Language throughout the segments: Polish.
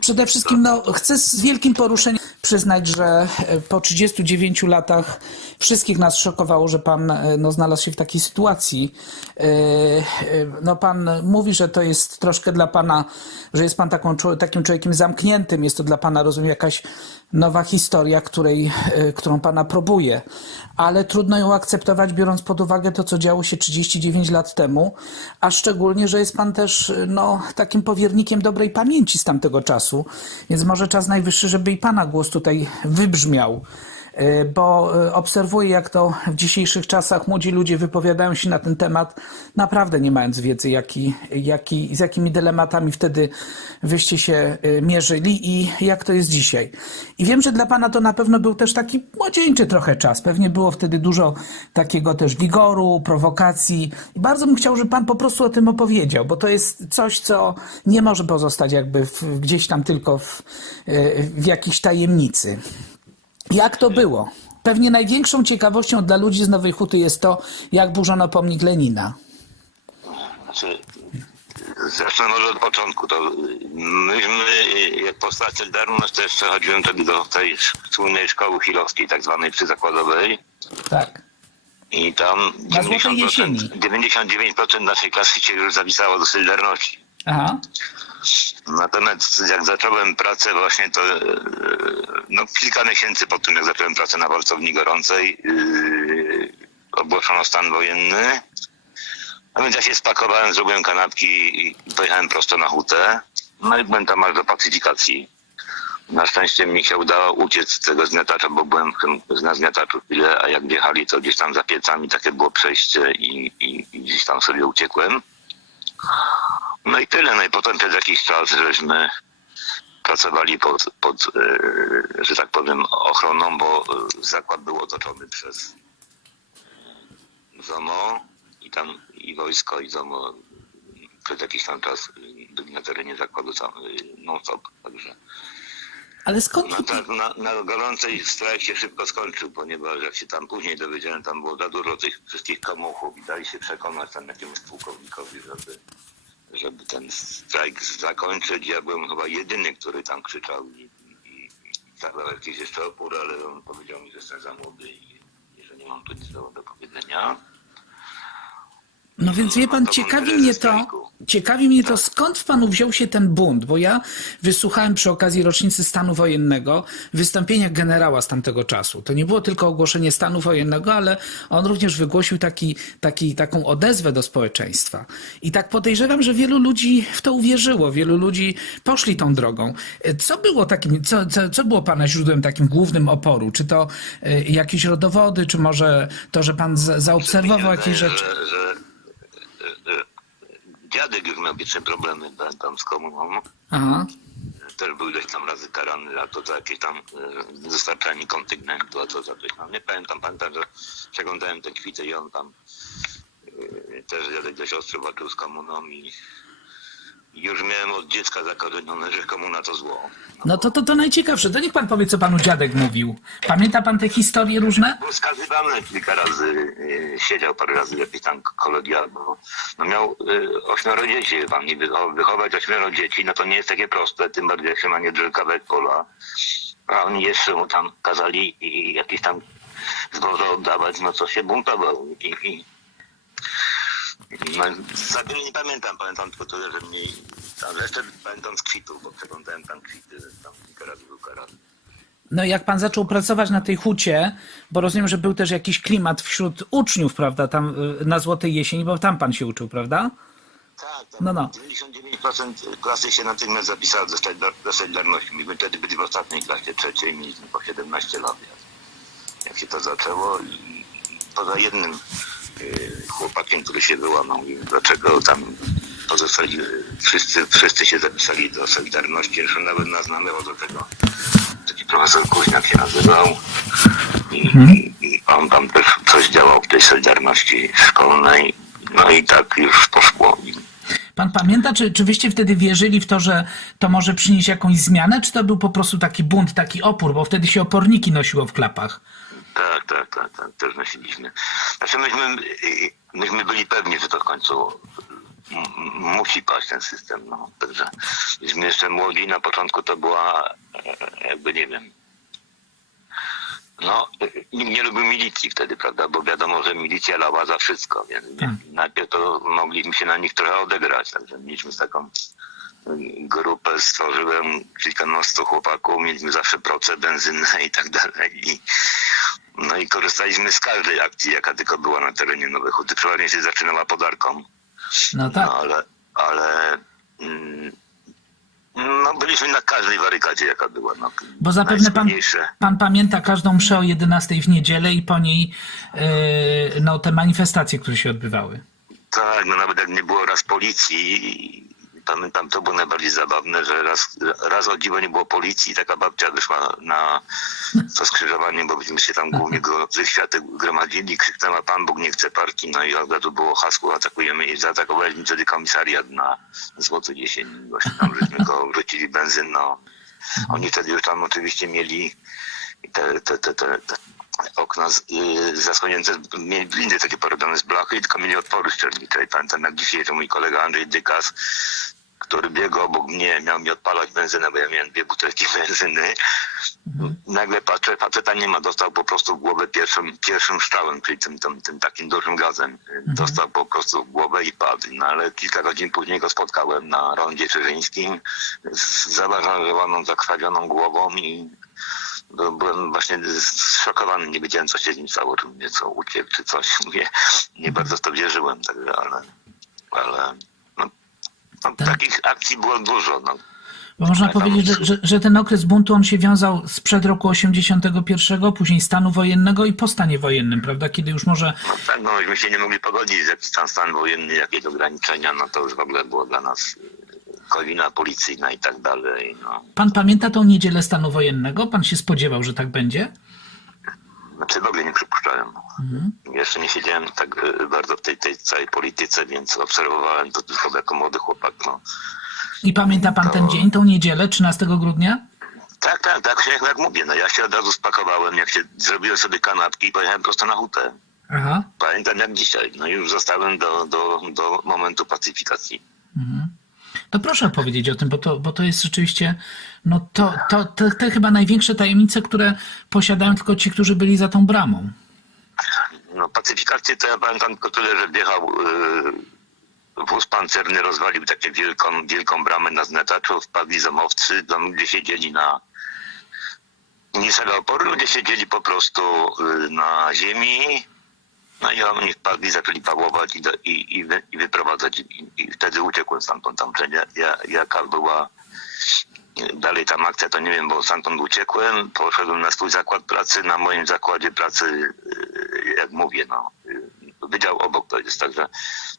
Przede wszystkim no, chcę z wielkim poruszeniem przyznać, że e, po 39 latach wszystkich nas szokowało, że pan e, no, znalazł się w takiej sytuacji. E, No, pan mówi, że to jest troszkę dla pana, że jest pan taką, takim człowiekiem zamkniętym. Jest to dla pana, rozumiem, jakaś nowa historia, której, e, którą pana próbuje. Ale trudno ją akceptować, biorąc pod uwagę to, co działo się 39 lat temu, a szczególnie, że jest pan też e, no, takim powiernikiem dobrej pamięci z tamtego czasu. Więc może czas najwyższy, żeby i pana głos tutaj wybrzmiał. E, Bo e, obserwuję, jak to w dzisiejszych czasach młodzi ludzie wypowiadają się na ten temat, naprawdę nie mając wiedzy, jaki, jaki, z jakimi dylematami wtedy wyście się e, mierzyli i jak to jest dzisiaj. I wiem, że dla pana to na pewno był też taki młodzieńczy trochę czas. Pewnie było wtedy dużo takiego też wigoru, prowokacji. I bardzo bym chciał, żeby pan po prostu o tym opowiedział, bo to jest coś, co nie może pozostać jakby w, gdzieś tam tylko w, w jakiejś tajemnicy. Jak to było? Pewnie największą ciekawością dla ludzi z Nowej Huty jest to, jak burzono pomnik Lenina. Znaczy, zacznę może od początku. To myśmy, jak powstała Solidarność, to jeszcze chodziłem wtedy do tej słynnej szkoły chilowskiej, tak zwanej przyzakładowej. Tak. I tam Na Złotej Jesieni. 99% naszej klasy się już zapisało do Solidarności. Aha. Natomiast jak zacząłem pracę właśnie to e, no, kilka miesięcy po tym, jak zacząłem pracę na walcowni gorącej, yy, ogłoszono stan wojenny. A więc ja się spakowałem, zrobiłem kanapki i pojechałem prosto na hutę. No i byłem tam aż do pacyfikacji. Na szczęście mi się udało uciec z tego zmiatacza, bo byłem w tym zmiataczu chwilę, a jak wjechali, to gdzieś tam za piecami takie było przejście i, i, i gdzieś tam sobie uciekłem. No i tyle. No i potem przez jakiś czas żeśmy pracowali pod, pod e, że tak powiem, ochroną, bo e, zakład był otoczony przez ZOMO i tam i wojsko i ZOMO przez jakiś tam czas byli na terenie zakładu non-stop. Także Ale skąd... na, na, na gorącej strajk się szybko skończył, ponieważ jak się tam później dowiedziałem, tam było za dużo tych wszystkich komuchów i dali się przekonać tam jakiemuś pułkownikowi, żeby, żeby ten strajk zakończyć. Ja byłem chyba jedyny, który tam krzyczał i, i, i stawiał jakiś jeszcze opór, ale on powiedział mi, że jestem za młody i, i że nie mam tu nic do powiedzenia. No więc wie pan, ciekawi mnie to, ciekawi mnie to, skąd w panu wziął się ten bunt, bo ja wysłuchałem przy okazji rocznicy stanu wojennego wystąpienia generała z tamtego czasu. To nie było tylko ogłoszenie stanu wojennego, ale on również wygłosił taki, taki, taką odezwę do społeczeństwa. I tak podejrzewam, że wielu ludzi w to uwierzyło, wielu ludzi poszli tą drogą. Co było takim, co, co, co było pana źródłem takim głównym oporu? Czy to y, jakieś rodowody, czy może to, że pan za, zaobserwował jakieś rzeczy? Że, dziadek już miał pierwsze problemy tam z komuną. Aha. też był gdzieś tam razy karany, a to za jakieś tam e, dostarczanie kontyngentu, a to za coś tam. Nie pamiętam, pamiętam, że przeglądałem te kwity i on tam e, też dziadek dość ostro walczył z komuną i już miałem od dziecka zakorzenione, że komuna to zło. No to, to to najciekawsze. To niech pan powie, co panu dziadek mówił. Pamięta pan te historie różne? Był skazywany kilka razy, e, siedział parę razy w jakiejś tam kolegial, bo no miał e, ośmioro dzieci, pan nie wycho- wychować ośmioro dzieci, no to nie jest takie proste, tym bardziej jak się ma nieduży kawałek pola, a oni jeszcze mu tam kazali i jakieś tam zboże oddawać, no co się buntował i, i za wiele nie pamiętam, pamiętam tylko tyle, że mniej, ale jeszcze pamiętam z kwitów, bo przeglądałem tam kwity, że tam kilka razy był karany. No i jak pan zaczął pracować na tej hucie, bo rozumiem, że był też jakiś klimat wśród uczniów, prawda, tam y, na Złotej Jesieni, bo tam pan się uczył, prawda? Tak, tak. No, no. 99% klasy się natychmiast zapisało do, do Solidarności. Myśmy wtedy byli w ostatniej klasie trzeciej, mieliśmy po 17 lat. Jak, się to zaczęło i, poza jednym chłopakiem, który się wyłamał i dlaczego tam pozostali, y, wszyscy, wszyscy się zapisali do Solidarności, zresztą nawet nas znamywał do tego, taki profesor Kuźniak się nazywał. I, i, i on tam też coś działał w tej Solidarności szkolnej, no i tak już poszło. Pan pamięta, czy, czy wyście wtedy wierzyli w to, że to może przynieść jakąś zmianę, czy to był po prostu taki bunt, taki opór, bo wtedy się oporniki nosiło w klapach? Tak, tak, tak, tak, też nosiliśmy. Znaczy myśmy, myśmy byli pewni, że to w końcu musi paść ten system. No. Także byliśmy jeszcze młodzi, na początku to była e, jakby nie wiem. No, nikt nie lubił milicji wtedy, prawda? Bo wiadomo, że milicja lała za wszystko, więc Tak. najpierw to mogliśmy się na nich trochę odegrać. Także mieliśmy taką grupę, stworzyłem kilkanastu chłopaków, mieliśmy zawsze proce, benzynę i tak dalej. I, no i korzystaliśmy z każdej akcji, jaka tylko była na terenie Nowej Huty. Przeważnie się zaczynała podarką, No tak. no ale, ale mm, no byliśmy na każdej warykadzie, jaka była. No, Bo zapewne pan, pan pamięta każdą mszę o 11 w niedzielę i po niej e, no, te manifestacje, które się odbywały. Tak, no nawet jak nie było raz policji, pamiętam, to było najbardziej zabawne, że raz, raz o dziwo nie było policji, taka babcia wyszła na to skrzyżowanie, bo byśmy się tam głównie go- ze światek gromadzili, krzyknęła Pan Bóg nie chce parki, no i razu było hasło, atakujemy i zaatakowaliśmy wtedy komisariat na Złoty Jesień, właśnie tam żeśmy go wrzucili benzyną. Oni wtedy już tam oczywiście mieli te, te, te, te, te okna z, y, zasłonięte, mieli blindy takie porobione z blachy tylko mieli otwory strzelnicze. I pamiętam jak dzisiaj, że mój kolega Andrzej Dykas, który biegł obok mnie, miał mi odpalać benzynę, bo ja miałem dwie butelki benzyny. Nagle patrzę, faceta nie ma, dostał po prostu w głowę pierwszym, pierwszym strzałem, czyli tym, tym, tym takim dużym gazem. Dostał po prostu w głowę i padł. No ale kilka godzin później go spotkałem na rondzie Czerzyńskim z zabarzowaną, zakrwawioną głową i by- byłem właśnie zszokowany, nie wiedziałem co się z nim stało, czy mnie co uciekł, czy coś. Mówię, nie bardzo w to wierzyłem, także, ale, ale no, Tak. takich akcji było dużo. No. Bo można Tak, tam powiedzieć, że, że, że ten okres buntu on się wiązał sprzed roku 81, później stanu wojennego i po stanie wojennym, prawda? Kiedy już może No tak, no myśmy się nie mogli pogodzić z jakiś tam stan wojenny, jakieś ograniczenia, no to już w ogóle było dla nas y, kowina policyjna i tak dalej. No. pan pamięta tą niedzielę stanu wojennego? Pan się spodziewał, że tak będzie? Znaczy w ogóle nie przypuszczałem. Mhm. Jeszcze nie siedziałem tak y, bardzo w tej, tej całej polityce, więc obserwowałem to tylko jako młody chłopak. No. I pamięta pan ten To- dzień, tą niedzielę, 13 grudnia? Tak, tak, tak, jak, jak mówię, no ja się od razu spakowałem, jak się zrobiłem sobie kanapki i pojechałem prosto na hutę. Aha. Pamiętam jak dzisiaj, no już zostałem do, do, do momentu pacyfikacji. To proszę opowiedzieć o tym, bo to, bo to jest rzeczywiście, no to, to, to te chyba największe tajemnice, które posiadają tylko ci, którzy byli za tą bramą. No pacyfikację to ja pamiętam tylko tyle, że wjechał yy, wóz pancerny, rozwalił taką wielką, wielką bramę na znetaczu, wpadli zamowcy, tam ludzie siedzieli na niższego oporu, ludzie siedzieli po prostu yy, na ziemi, no i oni wpadli, zaczęli pałować i, i, i, wy, i wyprowadzać i, i wtedy uciekłem stamtąd, tam ja, ja, jaka była dalej tam akcja, to nie wiem, bo stamtąd uciekłem, poszedłem na swój zakład pracy, na moim zakładzie pracy, yy, jak mówię, no, yy, wydział obok to jest, także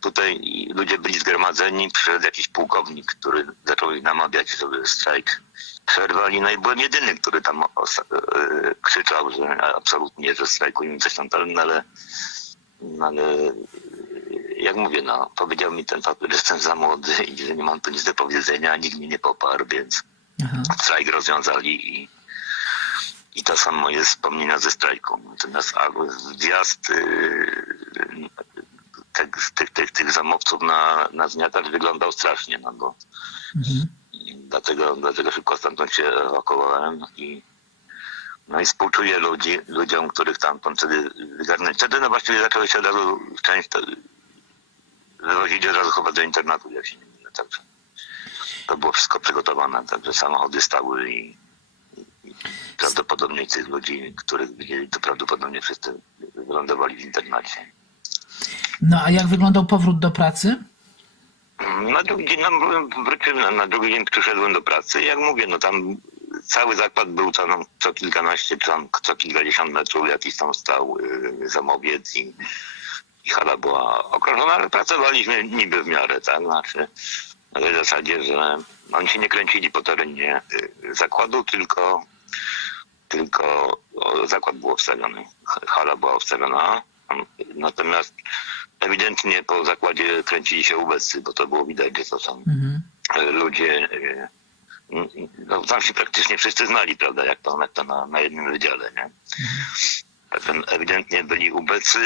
tutaj ludzie byli zgromadzeni, przyszedł jakiś pułkownik, który zaczął ich namawiać, żeby strajk przerwali, no i byłem jedyny, który tam yy, krzyczał, że absolutnie, że strajkują coś tam, ale, no ale yy, jak mówię, no, powiedział mi ten facet, że jestem za młody i że nie mam tu nic do powiedzenia, nikt mnie nie poparł, więc Aha. strajk rozwiązali i, i to są moje wspomnienia ze strajku. Natomiast a, wjazd yy, tych, tych, tych, tych zamowców na, na zmiatacz wyglądał strasznie, no bo Mhm. dlatego, dlatego szybko stamtąd się ewakuowałem i no i współczuję ludzi, ludziom, których tam wtedy wygarnęli. Wtedy no właściwie zaczęły się od razu część to, wywozili od razu chyba do internatu, jak się nie mylę, także to było wszystko przygotowane, także samochody stały i, i prawdopodobnie tych ludzi, których widzieli, to prawdopodobnie wszyscy wylądowali w internacie. No a jak wyglądał powrót do pracy? Na drugi dzień, no, wróciłem, na, na drugi dzień przyszedłem do pracy i jak mówię, no tam cały zakład był tam no, co kilkanaście, czy tam co kilkadziesiąt metrów, jakiś tam stał y, zamowiec i, i hala była okrążona, ale pracowaliśmy niby w miarę, tak, znaczy na tej zasadzie, że oni się nie kręcili po terenie y, zakładu, tylko tylko o, zakład był obstawiony, hala była obstawiona, natomiast ewidentnie po zakładzie kręcili się ubeccy, bo to było widać, że to są Mhm. ludzie, n- no tam się praktycznie wszyscy znali, prawda, jak to, jak to na, na jednym wydziale, nie? Także ewidentnie byli ubecy,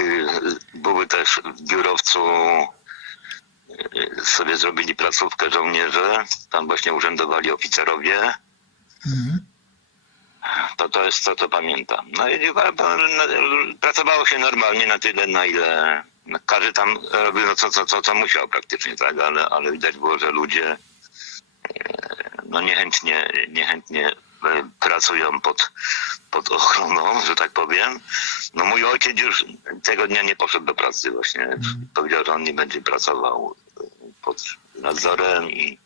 y, były też w biurowcu sobie zrobili placówkę żołnierze, tam właśnie urzędowali oficerowie. To to jest to, co pamiętam. No i no, pracowało się normalnie na tyle, na ile każdy tam robił no, co, co, co, co musiał praktycznie, tak, ale, ale widać było, że ludzie no niechętnie, niechętnie e, pracują pod, pod ochroną, że tak powiem. No mój ojciec już tego dnia nie poszedł do pracy właśnie. Powiedział, że on nie będzie pracował pod nadzorem i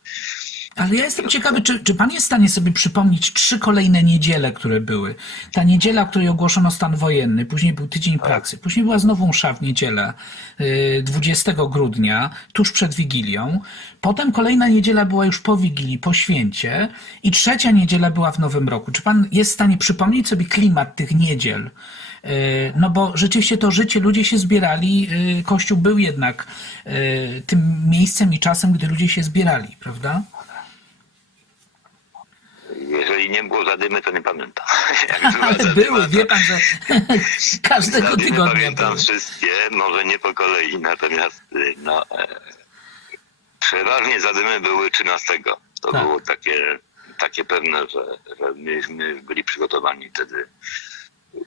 Ale ja jestem ciekawy, czy, czy pan jest w stanie sobie przypomnieć trzy kolejne niedziele, które były? Ta niedziela, w której ogłoszono stan wojenny, później był tydzień pracy, później była znowu msza w niedzielę y, 20 grudnia, tuż przed Wigilią. Potem kolejna niedziela była już po Wigilii, po święcie i trzecia niedziela była w Nowym Roku. Czy pan jest w stanie przypomnieć sobie klimat tych niedziel? Y, No bo rzeczywiście to życie, ludzie się zbierali, y, Kościół był jednak y, tym miejscem i czasem, gdy ludzie się zbierali, prawda? Jeżeli nie było zadymy, to nie pamiętam. Ale zadyma, były, to- wie pan, że każdego Zadymy tygodnia pamiętam były. wszystkie, może nie po kolei, natomiast y, no, e, przeważnie zadymy były 13. To Tak. było takie, takie pewne, że, że myśmy byli przygotowani wtedy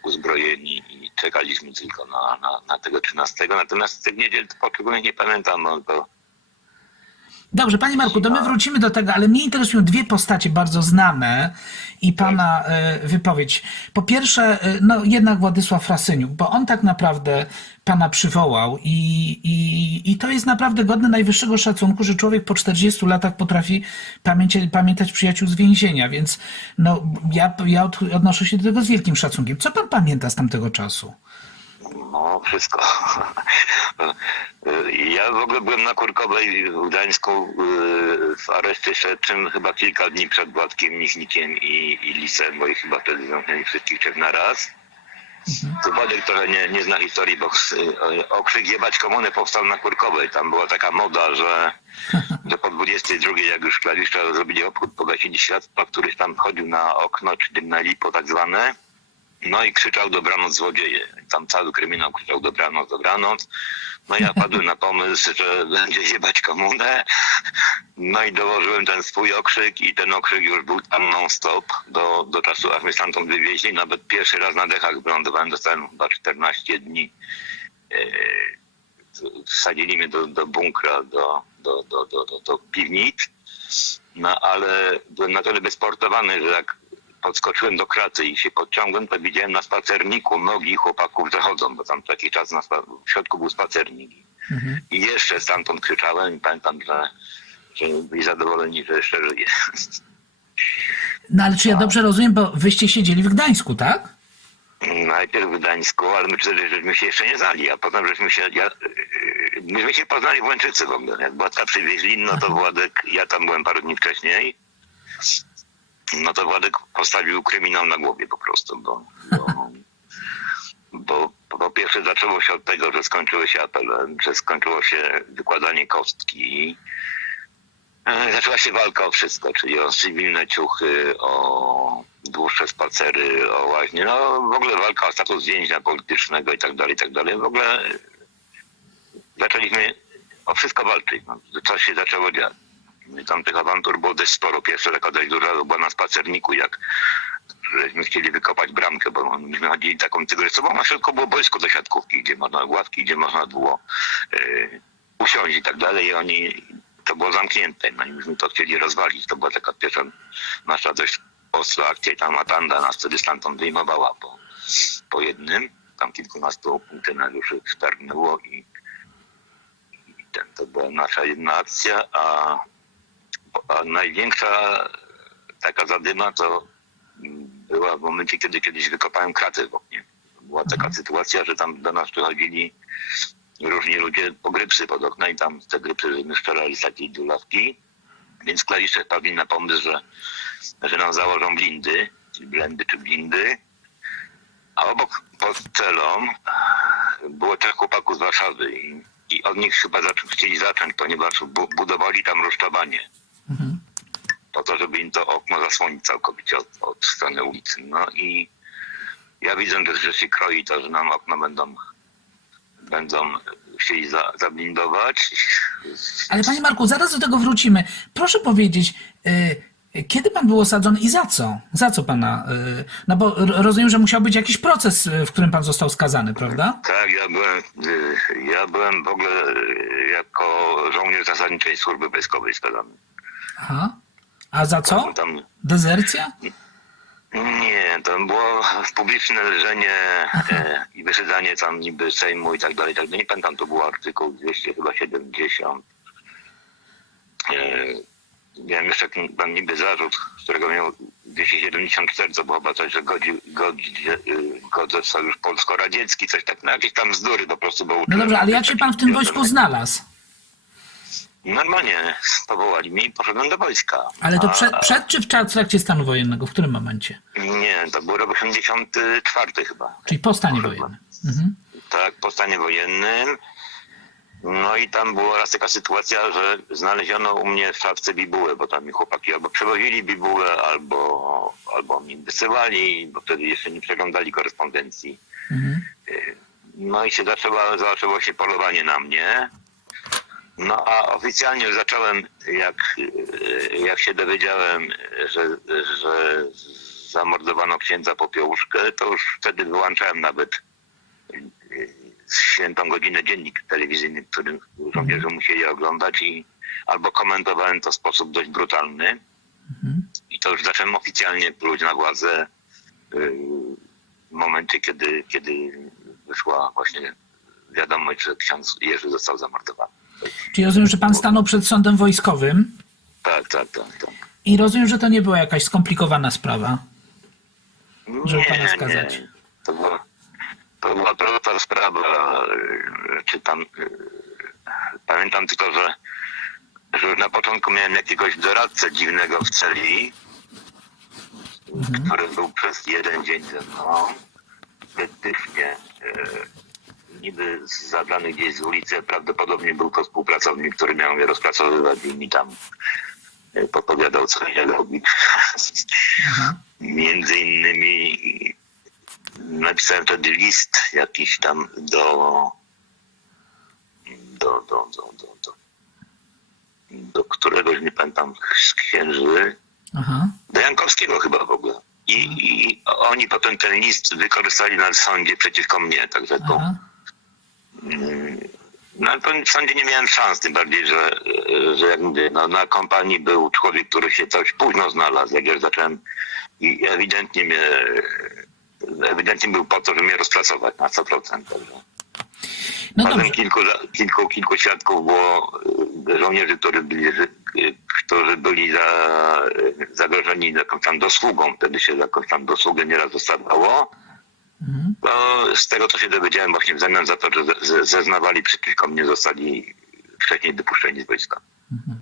uzbrojeni i czekaliśmy tylko na, na, na tego 13. Natomiast tych niedziel poszczególnych nie pamiętam, no to Dobrze, panie Marku, to my wrócimy do tego, ale mnie interesują dwie postacie bardzo znane i pana e, wypowiedź. Po pierwsze, e, no jednak Władysław Frasyniuk, bo on tak naprawdę pana przywołał i, i, i to jest naprawdę godne najwyższego szacunku, że człowiek po 40 latach potrafi pamiętać, pamiętać przyjaciół z więzienia, więc no, ja, ja od, odnoszę się do tego z wielkim szacunkiem. Co pan pamięta z tamtego czasu? No, wszystko. Ja w ogóle byłem na Kurkowej w Gdańsku yy, w areszcie śledczym chyba kilka dni przed Władkiem Michnikiem i, i Lisem, bo ich chyba wtedy zamknęli wszystkich trzech na raz. To Władek trochę nie, nie zna historii, bo okrzyk jebać komuny powstał na Kurkowej. Tam była taka moda, że, że po 22 jak już klawisze zrobili obchód, pogasili światła, któryś tam chodził na okno, czy na lipo tak zwane. No i krzyczał dobranoc złodzieje. Tam cały kryminał krzyczał dobranoc, dobranoc. No ja padłem na pomysł, że będzie jebać komunę. No i dołożyłem ten swój okrzyk i ten okrzyk już był tam non stop do, do czasu, aż mnie stamtąd wywieźli. Nawet pierwszy raz na dechach wylądowałem, dostałem chyba 14 dni. Eee, Wsadzili mnie do, do bunkra, do, do, do, do, do, do piwnic. No ale byłem na tyle wysportowany, że jak podskoczyłem do kraty i się podciągłem, to widziałem na spacerniku nogi chłopaków zachodzą, bo tam taki czas na w środku był spacernik. I jeszcze stamtąd krzyczałem i pamiętam, że, że byli zadowoleni, że jeszcze żyję. No ale czy ja dobrze rozumiem, bo wyście siedzieli w Gdańsku, tak? Najpierw w Gdańsku, ale my wtedy żeśmy się jeszcze nie znali, a potem żeśmy się, ja, yy, myśmy się poznali w Łęczycy w ogóle. Jak Władka przywieźli, no to Władek, ja tam byłem parę dni wcześniej, no to Władek postawił kryminał na głowie po prostu, bo, bo, bo po pierwsze zaczęło się od tego, że skończyły się apele, że skończyło się wykładanie kostki, E, Zaczęła się walka o wszystko, czyli o cywilne ciuchy, o dłuższe spacery, o łaźnie, no w ogóle walka o status więźnia politycznego i tak dalej, i tak dalej. W ogóle zaczęliśmy o wszystko walczyć. No, coś się zaczęło dziać. Tam tych awantur było dość sporo. Pierwsza taka dość duża była na spacerniku, jak żeśmy chcieli wykopać bramkę, bo myśmy chodzili taką tygrysową, a środku było boisko do siatkówki, gdzie można ławki, gdzie można było yy, usiąść i tak dalej. I oni, to było zamknięte, no i myśmy to chcieli rozwalić. To była taka pierwsza nasza dość ostra akcja i tam Atanda nas wtedy stamtąd wyjmowała po, po jednym. Tam kilkunastu funkcjonariuszy wtargnęło i, i ten, to była nasza jedna akcja, a największa taka zadyma to była w momencie, kiedy kiedyś wykopałem kratę w oknie. Była taka sytuacja, że tam do nas przychodzili różni ludzie po grypsy pod okna i tam te grypsy my strzelali z takiej dulawki. Więc klawisze wpadli na pomysł, że, że nam założą blindy, czyli blendy czy blindy. A obok pod celą było trzech chłopaków z Warszawy i, i od nich chyba zaczą, chcieli zacząć, ponieważ bu, budowali tam rusztowanie. Po to, żeby im to okno zasłonić całkowicie od, od strony ulicy. No i ja widzę, że, że się kroi to, że nam okno będą będą chcieli za, zablindować. Ale panie Marku, zaraz do tego wrócimy. Proszę powiedzieć, y, kiedy pan był osadzony i za co? Za co pana? y, No bo rozumiem, że musiał być jakiś proces, y, w którym pan został skazany, prawda? Tak, ja byłem, y, ja byłem w ogóle y, jako żołnierz zasadniczej służby wojskowej skazany. Aha. A za co? Tam, Dezercja? nie, tam było publiczne leżenie e, i wysiedzanie tam niby Sejmu i tak dalej, tak dalej. Nie pamiętam, to był artykuł 200 chyba 70. E, miałem jeszcze tam niby zarzut, którego miał 274, co było chyba coś, że godzi, godzi, y, godzę sojusz polsko-radziecki, coś tak, no jakieś tam bzdury po prostu, bo No dobrze, ale jak się pan w tym wojsku znalazł? Normalnie powołali mnie i poszedłem do wojska. Ale to przed, przed czy w trakcie stanu wojennego? W którym momencie? Nie, to był rok 84 chyba. Czyli po stanie Poszedłem. wojennym. Mhm. Tak, po stanie wojennym. No i tam była raz taka sytuacja, że znaleziono u mnie w szafce bibułę, bo tam mi chłopaki albo przewozili bibułę, albo, albo mi wysyłali, bo wtedy jeszcze nie przeglądali korespondencji. Mhm. No i się zaczęło, zaczęło się polowanie na mnie. No a oficjalnie już zacząłem, jak, e, jak się dowiedziałem, że, że zamordowano księdza Popiołuszkę, to już wtedy wyłączałem nawet e, świętą godzinę dziennik telewizyjny, który żołnierze musieli oglądać i albo komentowałem to w sposób dość brutalny. Mhm. I to już zacząłem oficjalnie pluć na władzę yy, w momencie, kiedy, kiedy wyszła właśnie wiadomość, że ksiądz Jerzy został zamordowany. Czyli rozumiem, że pan stanął przed sądem wojskowym Tak, tak, tak. tak. i rozumiem, że to nie była jakaś skomplikowana sprawa. Żeby pana skazać. nie. To była, to była prosta sprawa. yy, Czy tam, yy, pamiętam tylko, że, że na początku miałem jakiegoś doradcę dziwnego w celi, który był przez jeden dzień ze mną. Wytycznie niby zabrany gdzieś z ulicy, prawdopodobnie był to współpracownik, który miał mnie rozpracowywać i mi tam yy, podpowiadał, co ja. Między innymi napisałem wtedy list jakiś tam do do, do, do, do, do, do któregoś, nie pamiętam, z księży, Aha. do Jankowskiego chyba w ogóle. I, I oni potem ten list wykorzystali na sądzie przeciwko mnie, także to, Aha. No ale to w sądzie nie miałem szans, tym bardziej, że, że jak mówię, no, na kompanii był człowiek, który się coś późno znalazł, jak już zacząłem i ewidentnie mnie, ewidentnie był po to, żeby mnie rozpracować na 100%. Także. No Potem kilku, kilku, kilku świadków było y, żołnierzy, którzy byli, y, którzy byli za, zagrożeni jakąś tam dosługą. Wtedy się jakąś tam dosługę nieraz dostawało. To z tego, co się dowiedziałem właśnie w zamian za to, że ze- zeznawali przeciwko mnie, zostali wcześniej wypuszczeni z wojska. Mhm.